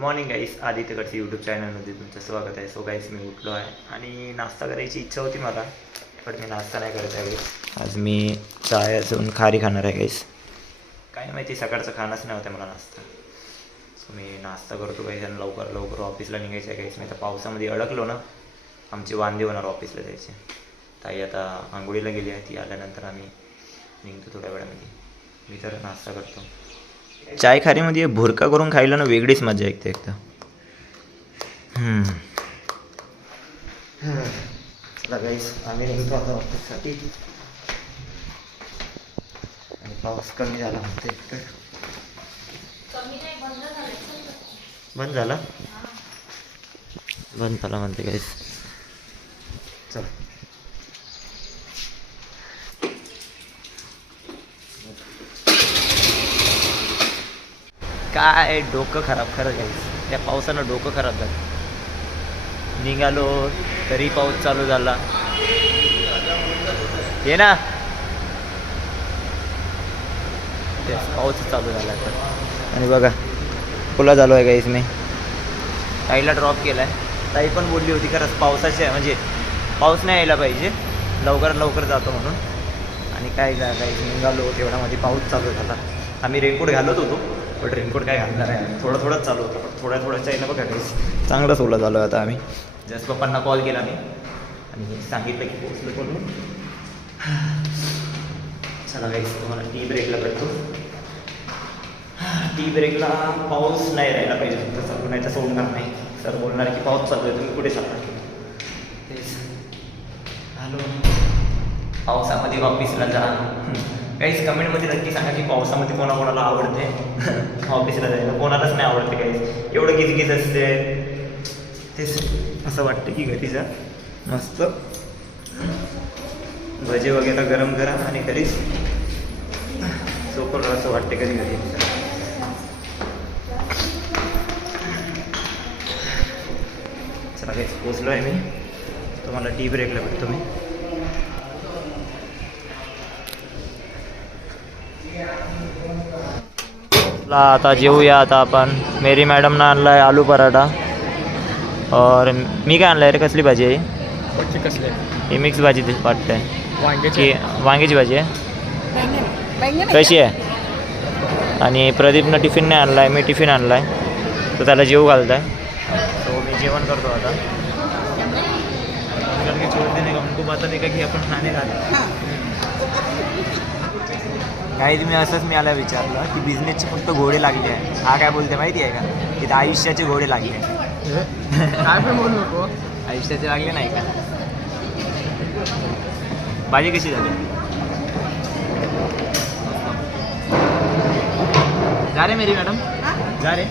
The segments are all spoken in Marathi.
मॉर्निंग गाईस आदित्यकडचे यूट्यूब चॅनलमध्ये तुमचं स्वागत आहे. सो गाईस मी उठलो आहे आणि नाश्ता करायची इच्छा होती मला पण मी नाश्ता नाही करत आहे आज मी चाय अजून खारी खाणार आहे गाईस काय माहिती सकाळचं खाणंच नाही होतं मला नाश्ता. सो मी नाश्ता करतो काही आणि लवकर लवकर ऑफिसला निघायचं आहे गाईस मी आता पावसामध्ये अडकलो ना आमची वांदे होणार ऑफिसला जायचे. ताई आता आंघोळीला गेली आहे ती आल्यानंतर आम्ही निघतो थोड्या वेळामध्ये. मी तर नाश्ता करतो. चाय खारीमध्ये भुरका करून खायला ना वेगळीच मजा एकदा. चला गाईस आम्ही निघतो आता ऑफिससाठी आणि पाऊस कमी झाला म्हणते बंद झाला? बंद झाला म्हणते गाईस चल. काय डोकं खराब खरं घ्यायचं त्या पावसानं डोकं खराब झालं. निघालो तरी पाऊस चालू झाला. ये ना. तेच पाऊस चालू झाला तर आणि बघा पुला झालो आहे गाईस मी. ताईला ड्रॉप केला आहे ताई पण बोलली होती खरंच पावसाचे आहे म्हणजे पाऊस नाही यायला पाहिजे. लवकर लवकर जातो म्हणून. आणि काय काय निघालो निघालो तेवढ्यामध्ये पाऊस चालू झाला. आम्ही रेनकोट घालत होतो. पण रेनकोट काय घालणार आहे? थोडं थोडंच चालू होतं पण थोड्या थोड्याच्या आहे ना बघा काही चांगलंच ओलं झालं आता आम्ही. जस्ट पप्पांना कॉल केला मी. आणि सांगितलं की पोचलो करून चला गाईस तुम्हाला टी ब्रेकला भेटतो. टी ब्रेकला पाऊस नाही राहिला पाहिजे. फक्त चालू नाही तर सोडणार नाही. सर बोलणार की पाऊस चालू आहे तुम्ही कुठे चालणार? तेच. हॅलो पावसामध्ये ऑफिसला जा काहीच कमेंटमध्ये नक्की सांगा की पावसामध्ये कोणाकोणाला आवडते? ऑफिसला जायला. कोणालाच नाही आवडते काहीच एवढं गिजगीज असते. तेच असं वाटतं की घरी जा. मस्त. भजे वगैरे गरम करा आणि घरीच झोपून असं वाटते कधी घरी चला काहीच पोचलो आहे मी. तुम्हाला टी ब्रेकला भेटतो मी. चला आता जेवूया आता आपण. मेरी मॅडमनं आणला आहे आलू पराठा. और मी काय आणलं आहे रे कसली भाजी आहे कसले ही मिक्स भाजी वाटते वांग्याचे की वांग्याची भाजी आहे? कशी आहे? आणि प्रदीपनं टिफिन नाही आणला आहे मी टिफिन आणला आहे तो त्याला जेव घालत आहे तो मी जेवण करतो आता. का उनको पता नहीं का? की आपण खाणे खाणे काही मी असंच मी आला विचारलं की बिझनेसचे फक्त घोडे लागले आहे हा काय बोलते माहिती आहे का? तिथे आयुष्याचे घोडे लागले काय पण बोलू नको. आयुष्याचे लागले नाही का? भाजी कशी झाली? जा रे मेरी मॅडम. जा रे.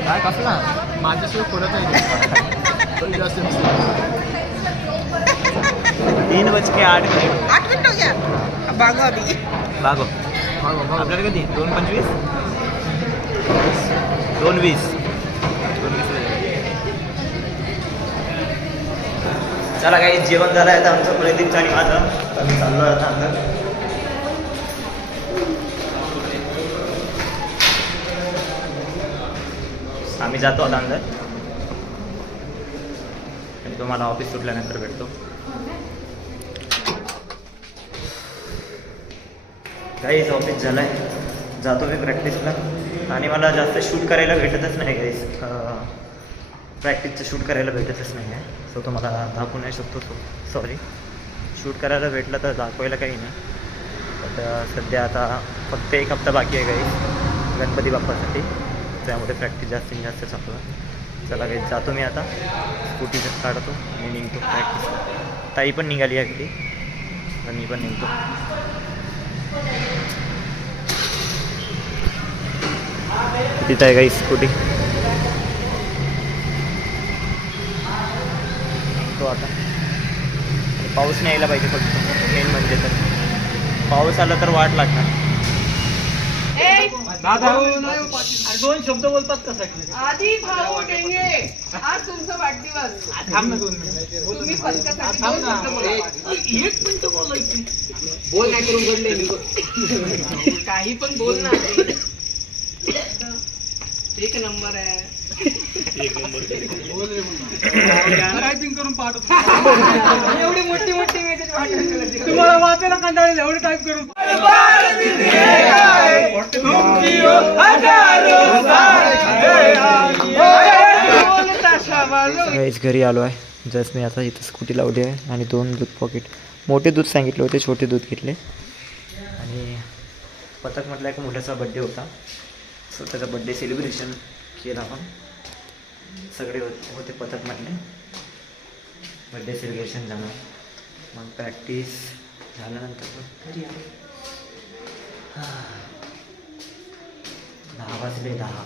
काय कसला? माझ्यासोबत पुरत आहे जास्त तीन बज के आठ मिनिट. आठ मिनिट हो गया. भागो अभी. भागो, भागो. आपल्याला कधी दोन पंचवीस? दोन वीस. दोन वीस चला काही जेवण झालं आहे आता आमचं प्रदीपचं आणि माझं तर मी चाललो आहे आता अंदर. आम्ही जातो आता अंदर. तुम्हाला ऑफिस सुटल्यानंतर भेटतो. काहीच ऑफिस झालं आहे जातो मी प्रॅक्टिसला आणि मला जास्त शूट करायला भेटतच नाही काहीच प्रॅक्टिसचं शूट करायला भेटतच नाही आहे. सो तुम्हाला दाखवू नाही शकतो सो सॉरी शूट करायला भेटलं तर दाखवायला काही नाही. तर सध्या आता फक्त एक हप्ता बाकी आहे काही गणपती बाप्पासाठी. त्यामुळे प्रॅक्टिस जास्तीत जास्त चालू आहे. चला काही जातो मी आता. स्कूटी काढतो. मी निघतो प्रॅक्टिस ताई पण निघाली तर मी पण निघतो. तिथं आहे काही स्कूटी तो आता. पाऊस नाही यायला पाहिजे फक्त. मेन म्हणजे तर. पाऊस आला तर वाट लागणार. दादा. दोन शब्द बोलतात कसा आधी भाऊ डेंगे आज तुमचा वाढदिवस. थांब ना दोन मिनिट. तुम्ही थांब ना. शब्द बोला. एक मिनिट बोलायची. बोल नाही करून घडले काही पण बोल ना. एक नंबर आहे. टायपिंग करून पाठवतो एवढी मोठी मोठी मेसेज तुम्हाला वाचायला कंटाळेल एवढी टाईप करून. घरी आलो आहे. जस मी आता इथं स्कूटी लावली आहे आणि दोन दूध पॉकेट मोठे दूध सांगितले होते छोटे दूध घेतले. आणि पथक म्हटलं एक मुलाचा बड्डे होता. सो त्याचा बड्डे सेलिब्रेशन केला आपण. सगळे हो-, होते पथक म्हटले. बड्डे सेलिब्रेशन झालं. मग प्रॅक्टिस झाल्यानंतर घरी आलो. दहा वाजले दहा.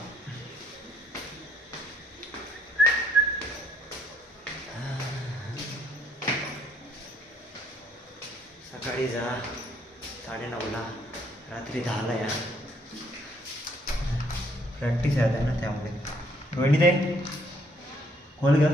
सकाळी जा. साडेनऊला रात्री दहाला या. प्रॅक्टिस आहे ना त्यामुळे. रोहिणी ते कोण ग?